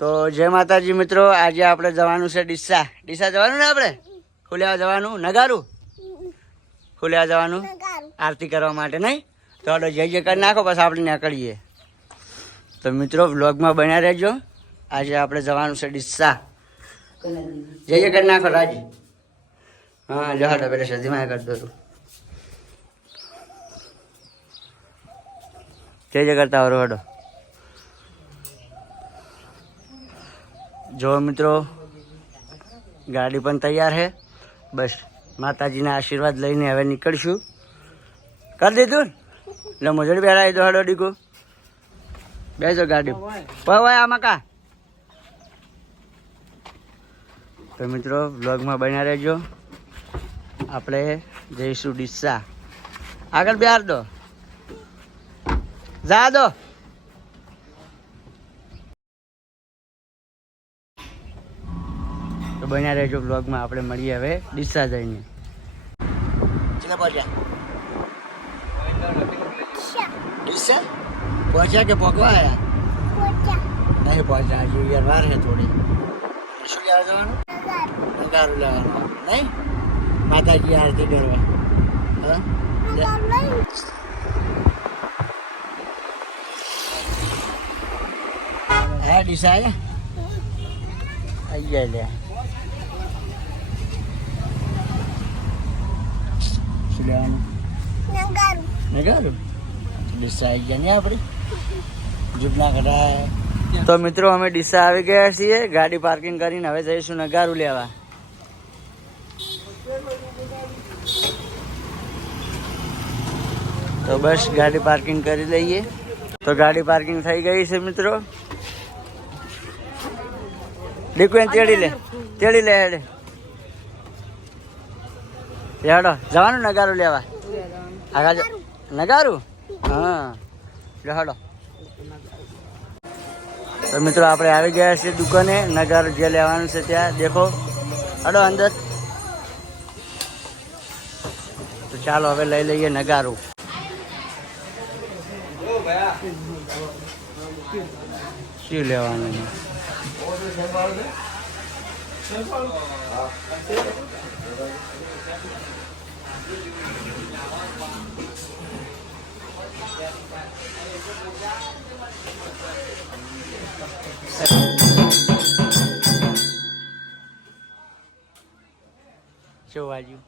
તો જય માતાજી મિત્રો, આજે આપણે જવાનું છે ડીસા જવાનું ને આપણે ખુલ્યા જવાનું નગારું ખુલ્યા જવાનું આરતી કરવા માટે નહીં તો જય જય કરી નાખો પછી આપણે નીકળીએ. તો મિત્રો વ્લોગમાં બન્યા રહેજો. આજે આપણે જવાનું છે ડીસા. જય જય કરી નાખો રાજી. હા લહાડો પેલા સદીમાં કરી દો તું જય જય કરતા હો હડો. જો મિત્રો ગાડી પણ તૈયાર છે. બસ માતાજીના આશીર્વાદ લઈને હવે નીકળશું. કરી દીધું એટલે મોજડી પહેરાવી દો હડો ડીકો. બેસો ગાડી ભાઈ આમાં કા. તો મિત્રો વ્લોગમાં બન્યા રહેજો. આપણે જઈશું ડીસા. આગળ બિહાર દો જા દો. તો બન્યા રહેજો બ્લોગમાં. આપણે મળીએ હવે ડીસા જઈને. ચલા પહોંચ્યા ડીસા પહોંચ્યા કે પહોંચવા આવ્યા નહીં પહોંચ્યા હજુ યાર વાર છે થોડી. શું યાર જવાનું નગારું લેવાનું નહીં માતાજી આરતી કરવા. હા ડીસા આવ્યા આવી જાય લે. શું લેવાનું નગારું ડીસા આવી ગયા ને આપણે જુબના કઢાય. તો મિત્રો અમે ડીસા આવી ગયા છીએ. ગાડી પાર્કિંગ કરીને હવે જઈશું નગારું લેવા. તો બસ ગાડી પાર્કિંગ કરી લઈએ. તો ગાડી પાર્કિંગ થઈ ગઈ છે મિત્રો. દીકુ તેડી લે હેડે હેડો જવાનું નગારું લેવા. આગળ નગારું હા હેડો. તો મિત્રો આપણે આવી ગયા છીએ દુકાને. નગારું જે લેવાનું છે ત્યાં દેખો હડો અંદર. તો ચાલો હવે લઈ લઈએ નગારું. શું લેવાનું શું વાજ્યું?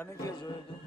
તમે જે જોયું હતું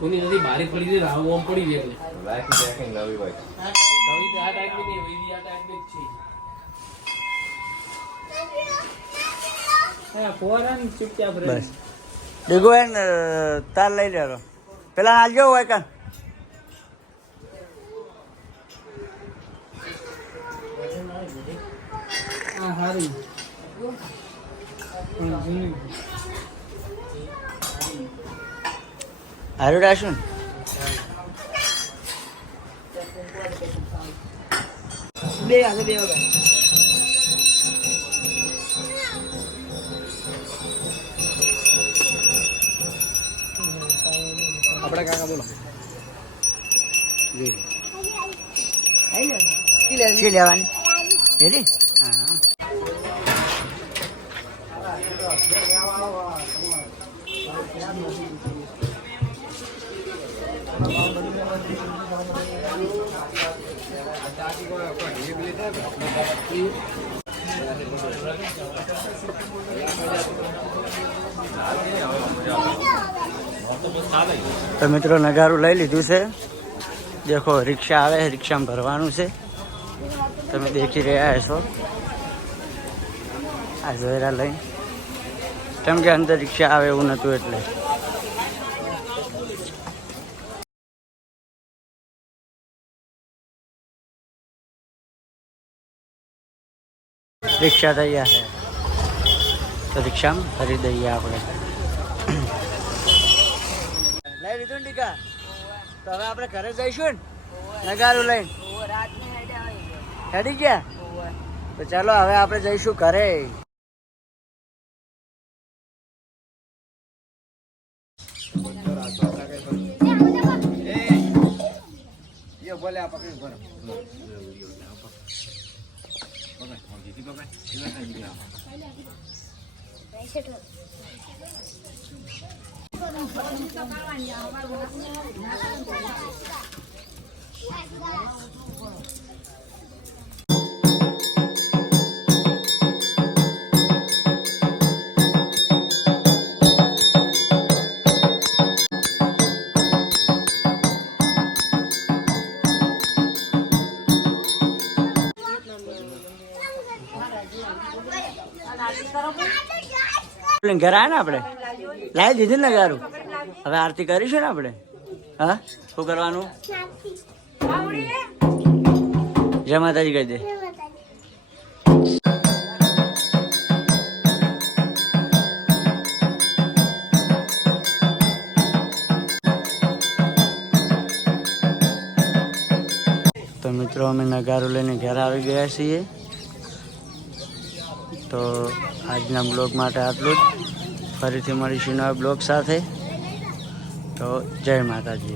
કોની નથી બારી પડી ગઈ રાવ ઓમ પડી ગઈ એટલે લાઈક ચેકિંગ નવી ભાઈ નવી તો આ ટાઈપની નહીં હોય આ ટાઈપની જ છે હા ફોરન ચૂપ્યા બ્રેક બસ દેગો એન તાર લઈ લેરો પેલા આલજો હોય કાન હારું રાશું બે હાથે બે વગર આપણે કાકા બોલો શી લેવાની એરી હા તો મિત્રો નગારું લઈ લીધું છે દેખો રિક્ષા આવે રિક્ષામાં ભરવાનું છે તમે દેખી રહ્યા છો આ જોયરા લઈને કેમ કે અંદર રિક્ષા આવે એવું નહોતું એટલે રિક્ષા તૈયાર છે તો રિક્ષામાં ભરી દઈએ આપણે લઈ લીધું ને ટીકા તો હવે આપણે ઘરે જઈશું ને નગારું લઈને હેડી ગયા તો ચાલો હવે આપણે જઈશું ઘરે ઘર આયા ને આપણે લાવી દીધી ને ગારું હવે આરતી કરીશું ને આપણે હા શું કરવાનું જય માતાજી કહી દે તો મિત્રો અમે નગારું લઈને ઘર આવી ગયા છીએ તો આજના બ્લોગ માટે આટલું જ ફરીથી મળીશું નવા બ્લોગ સાથે તો જય માતાજી